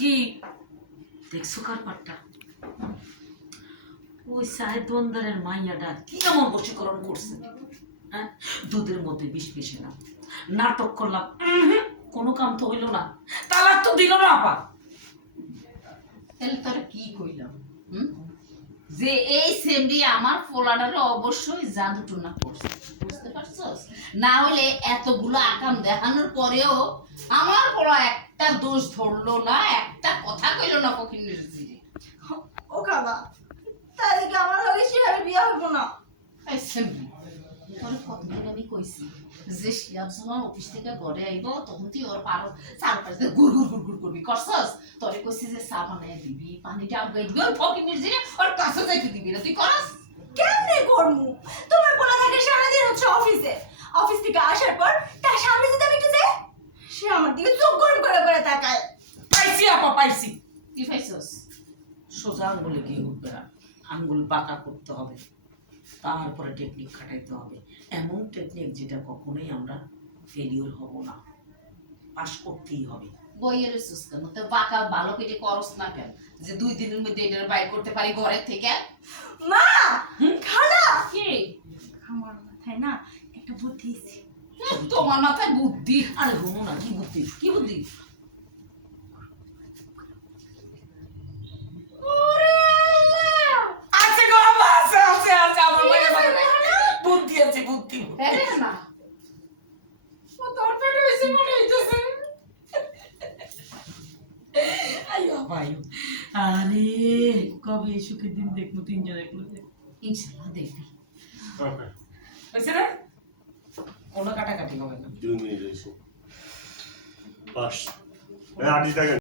কি দেখছো কারবারটা? ওই সাহেব বন্দরের মাইয়াটা কি এমন বশীকরণ করছে? হ্যাঁ, দুধের মধ্যে বিষ মিশে না, নাটক করলাম, কোনো কাম তো হইল না, তালাক তো দিল না আপা। তাহলে তোরা কি কইলাম যে এই সেমরি আমার পোলাটারে অবশ্যই জাদু টুনা করছে, বুঝতে পারছস? না হলে এতগুলো আকাম দেখানোর পরেও আমার পোলা একটা দোষ ধরলো না, একটা কথা কইলো না ফকিন্নির জিরে। ও খালা তাহলে কি আমার লগে সেভাবে বিয়ে হইব না? এই সেমরি তোর কতদিন আমি কইছি যে শিয়াব যখন অফিস থেকে ঘরে আইব তখন তুই ওর পারো চারপাশে গুড় গুড় গুড় গুড় করবি, করছস? তোরে কইছি যে চা বানায় দিবি, পানিটা আগাই দিবি, ওই ফকিন্নির জিরে ওর কাছে যাইতে দিবি না, তুই করস? কেমনে করমু? তোমার পোলা থাকে সারাদিন হচ্ছে অফিসে, অফিস থেকে আসার পর তার সামনে যদি আমি একটু যাই, সে আমার দিকে চোখ গরম করে করে তাকায়। পাইছি আপা, পাইছি। কি পাইছস? সোজা আঙ্গুলে গিয়ে উঠবে না, আঙ্গুল বাঁকা করতে হবে, তারপরে টেকনিক খাটাইতে হবে, এমন টেকনিক যেটা কখনোই আমরা ফেলিওর হব না, পাস করতেই হবে। বইয়ের সুস কেন তো বাঁকা ভালো কেটে করস না কেন যে 2 দিনের মধ্যে এটার বাইর করতে পারি ঘরের থেকে? মা, খালা, কি আমার মাথায় না একটা বুদ্ধি আছে। তোমার মাথায় বুদ্ধি? আরে হবো না, কি বুদ্ধি? কি বুদ্ধি? আছে গো বাবা, আছে আছে আছে, আমার মায়ের বুদ্ধি আছে, বুদ্ধি। আরে না ও তোর পেটে হইছে মনে হইতেছে। আইও ভাই, আরে কবে এই সুখের দিন দেখবো তিনজনে একলগে? ইনশাআল্লাহ দেখবি। হয়েছে না? কোনো কাটাকাটি হবে না। 2 minutes. Baş. Hadi de gel.